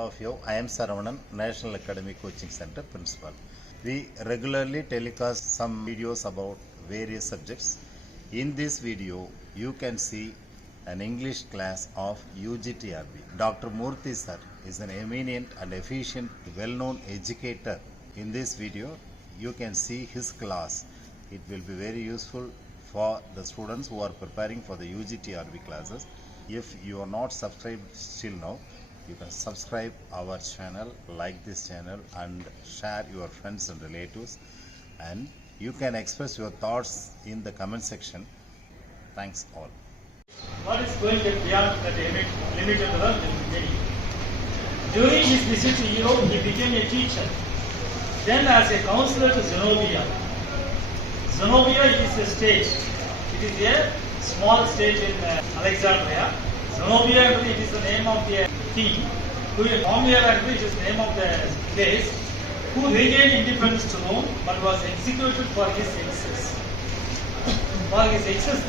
all of you. I am Saravanan, National Academy Coaching Center Principal. We regularly telecast some videos about various subjects. In this video, you can see an English class of UGTRB. Dr. Murthy sir is an eminent and efficient, well-known educator. In this video, you can see his class. It will be very useful for the students who are preparing for the UGTRB classes. If you are not subscribed still now, you can subscribe our channel, like this channel and share your friends and relatives, and you can express your thoughts in the comment section. Thanks all. What is going beyond the limit of the beginning? During his visit to Europe, he became a teacher. Then as a counselor to Zenobia. Zenobia is a state. It is a small state in Alexandria. Zenobia, it is the name of the king. Pompeia, it is the name of the place, who regained independence to Rome but was executed for his excess. For his excess,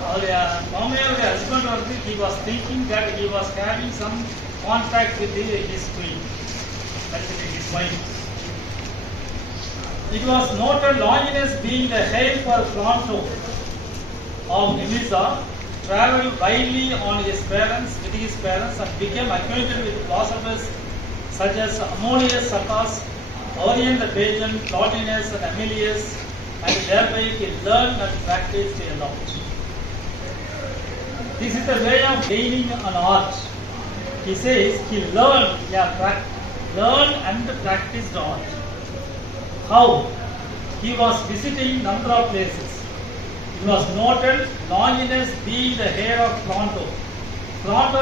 Pompeia's husband, he was thinking that he was having some contact with his queen, that is his wife. It was noted Longinus, being the heir for Fronto of Emesa, travelled widely on with his parents, and became acquainted with philosophers such as Ammonius Saccas, Orion the Pagan, Plotinus and Amelius, and thereby he learned and practiced a lot. This is the way of gaining an art. He says he learned and practiced art. How? He was visiting number of places. It was noted Longinus, being the heir of Fronto. Fronto,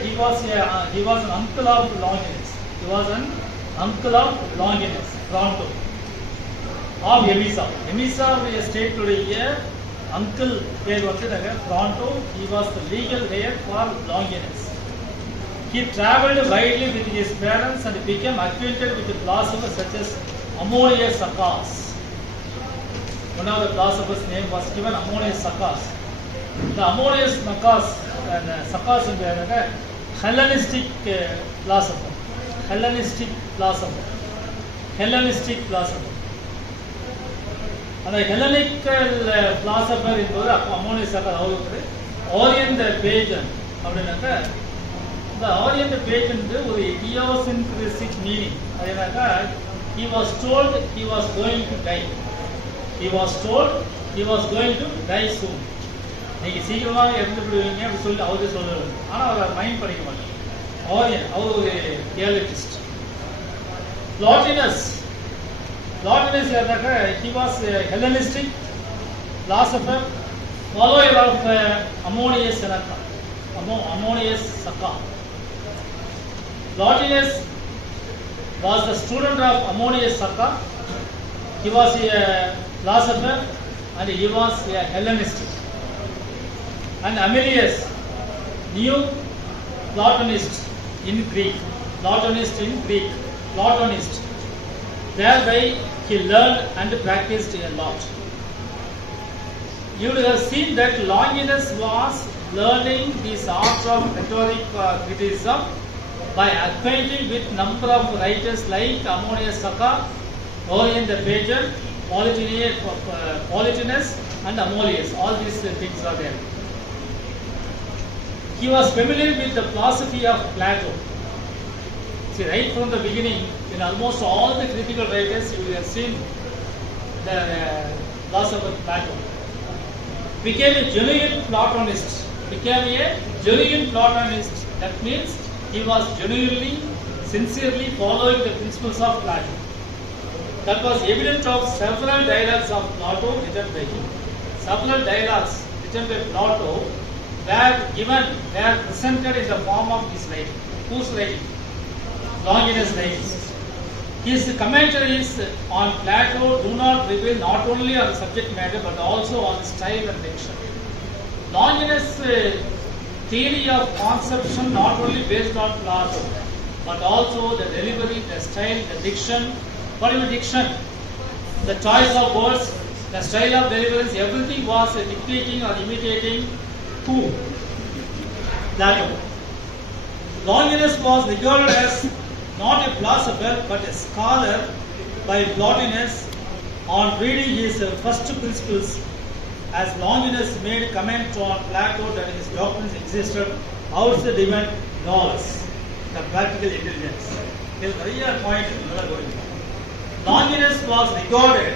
he was an uncle of Longinus. He was an uncle of Longinus, Fronto, of Emesa. Emesa, we state today here, uncle Fronto, he was the legal heir for Longinus. He travelled widely with his parents and became acquainted with philosophers such as Ammonius Saccas. One of the philosophers' name was given Ammonius Saccas. The Ammonius Saccas is a Hellenistic philosopher. And the Hellenic philosopher is Ammonius Saccas. Orion the Pagan. The Orion the Pagan is a idiosyncratic meaning. He was told he was going to die. He was told he was going to die soon. நீங்கள் சீக்கிரமாக இறந்து விடுவீங்க அப்படி சொல்லி அவரே சொல்லுவார். ஆனால் அவர் mind படிக்க மாட்டார். ஆரியன் அவர் ஒரு ரியாலிட்டிஸ்ட். Plotinus he was a Hellenistic philosopher, follower of Ammonius Saccas. Plotinus was the student of Ammonius Saccas. He was a philosopher and he was a Hellenistic. And Amelius knew Platonist in Greek. Thereby he learned and practiced a lot. You would have seen that Longinus was learning this art of rhetoric criticism by acquainting with number of writers like Ammonius Saccas, Orion the Pagan, Plotinus and Amelius. All these things are there. He was familiar with the philosophy of Plato. See, right from the beginning, in almost all the critical writers, you will have seen the philosopher Plato. Became a genuine Platonist. That means he was genuinely, sincerely following the principles of Plato. That was evident of several dialogues of Plato written by him. Several dialogues written by Plato were presented in the form of his writing. Whose writing? Longinus' writing. His commentaries on Plato do not reveal not only on the subject matter but also on the style and diction. Longinus' theory of conception not only based on Plato but also the delivery, the style, the diction. What is diction? The choice of words, the style of deliverance, everything was dictating or imitating who? Plato. Longinus was regarded as not a philosopher but a scholar by Plotinus on reading his first principles, as Longinus made comment on Plato that his doctrines existed outside even knowledge, the practical intelligence. There is a real point going on. Longinus was regarded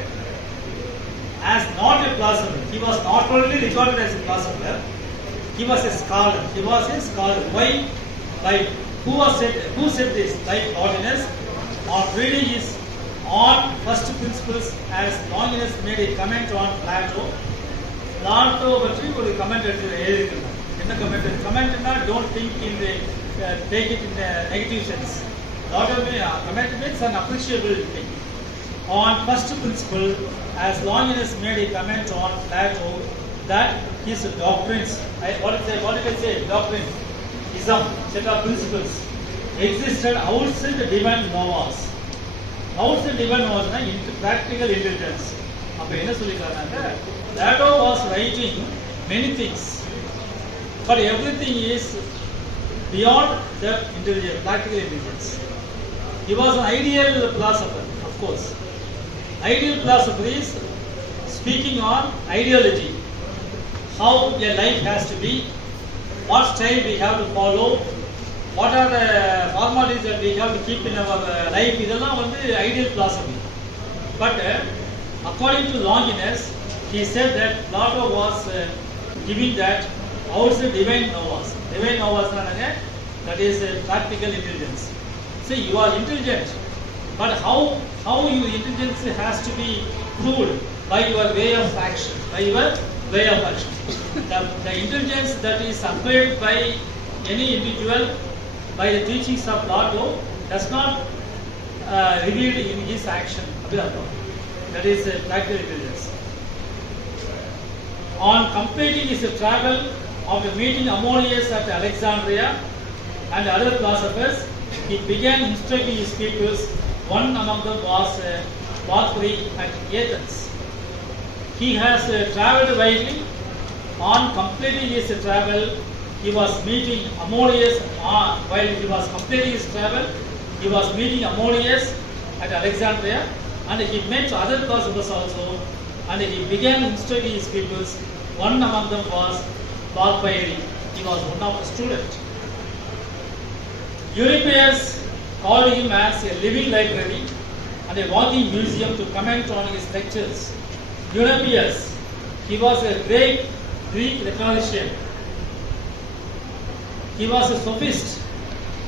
as not a philosopher. He was not only regarded as a philosopher, he was a scholar. He was a scholar. Why? By who said this? By Plotinus on reading his on first principles, as Longinus made a comment on Plato. Plato பற்றி ஒரு comment எழுதியிருக்கிறார். என்ன comment? கமெண்ட்னா don't think in the take it in the negative sense. Comment means an appreciable thing. On first principle, as Longinus made a comment on Plato that his doctrines, what did I say? Doctrine, ism, set of principles existed outside the divine novas. Outside divine novas na practical intelligence. அப்ப என்ன சொல்லிருக்காங்க? Plato was writing many things, but everything is beyond the intelligence, practical intelligence. He was an ideal philosopher, of course. Ideal philosopher is speaking on ideology, how a life has to be, what style we have to follow, what are the formalities that we have to keep in our life. இதெல்லாம் வந்து ideal philosophy. But according to Longinus, he said that Plato was giving that outside divine novas. Divine novas that is practical intelligence. See, you are intelligent, but how your intelligence has to be proved by your way of action, by your way of action. The intelligence that is acquired by any individual by the teachings of Plato does not revealed in his action. That is practical intelligence. On completing his travel after meeting Ammonius at Alexandria and other philosophers, he began instructing his pupils. One among them was Porphyry at Athens. He has travelled widely. On completing his travel, he was meeting Ammonius. While he was completing his travel, he was meeting Ammonius at Alexandria, and he met other philosophers also, and he began instructing his pupils. One among them was Porphyry. He was one of the students. Euryppius called him as a living library and a walking museum to comment on his lectures. Euryppius, he was a great Greek rhetorician. He was a sophist.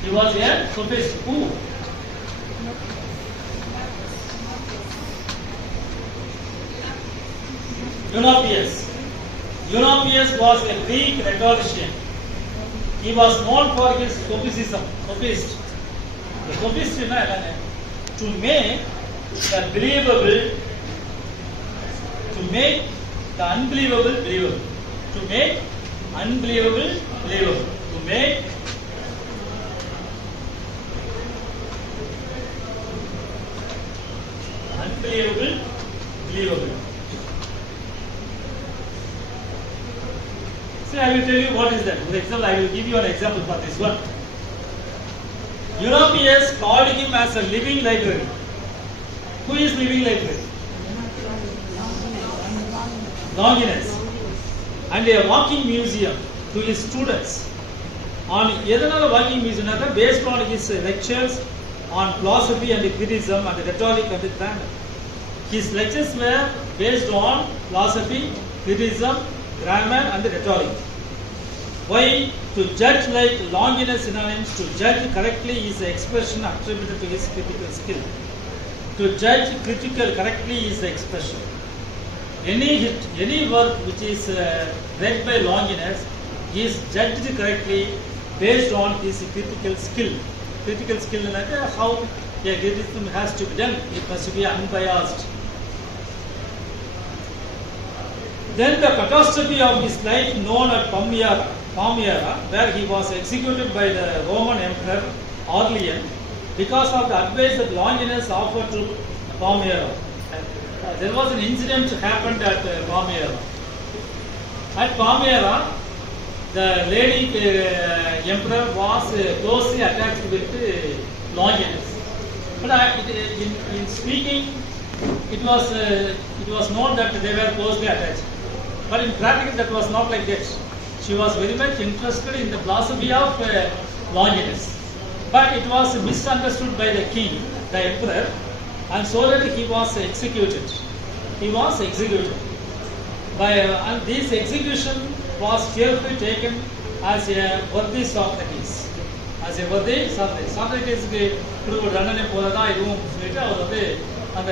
He was a sophist. Who? Euryppius was a Greek rhetorician. He was known for his sophism. Sophist. The sophist is to make the believable, to make the unbelievable believable, to make unbelievable believable, to make unbelievable believable. See, I will tell you what is that. For example, I will give you an example for this one. Euryppius called him as a living library. Who is living library? Longinus. And a walking museum to his students. On another walking museum based on his lectures on philosophy and criticism and rhetoric and grammar. His lectures were based on philosophy, criticism, grammar and rhetoric. Why? To judge like Longinus synonyms, to judge correctly is the expression attributed to his critical skill. To judge critical correctly is the expression. Any work which is read by Longinus is judged correctly based on his critical skill. Critical skill is how a criticism has to be done. It must be unbiased. Then the catastrophe of his life known at Palmyra, where he was executed by the Roman Emperor Aurelian because of the advice that Longinus offered to Palmyra. There was an incident happened at Palmyra. At Palmyra, the lady emperor was closely attached with Longinus. But in speaking, it was known that they were closely attached. But in practice, that was not like that. She was very much interested in the philosophy of Longinus. But it was misunderstood by the king, the emperor, and so that he was executed. He was executed. And this execution was carefully taken as a worthy Socrates. As a worthy Socrates. Socrates ஒரு தண்டனை போலதான் இதுவும் சொல்லிட்டு அவர் வந்து அந்த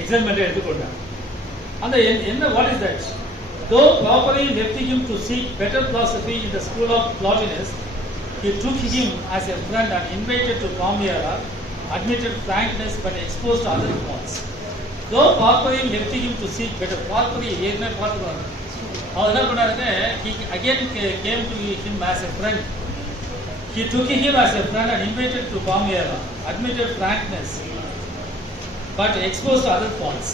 எக்ஸாமெண்ட்டை எடுத்துக்கொண்டார். அந்த என்ன what is that? Though properly left him to seek better philosophy in the school of Plotinus, he took him as a friend and invited to come here, admitted frankness but exposed other points. Though properly left him to seek better, properly ஏற்கனவே பார்த்துக்கணும். அவர் என்ன பண்ணாருங்க, he again came to him as a friend. He took him as a friend and invited to come here, admitted frankness but exposed other faults.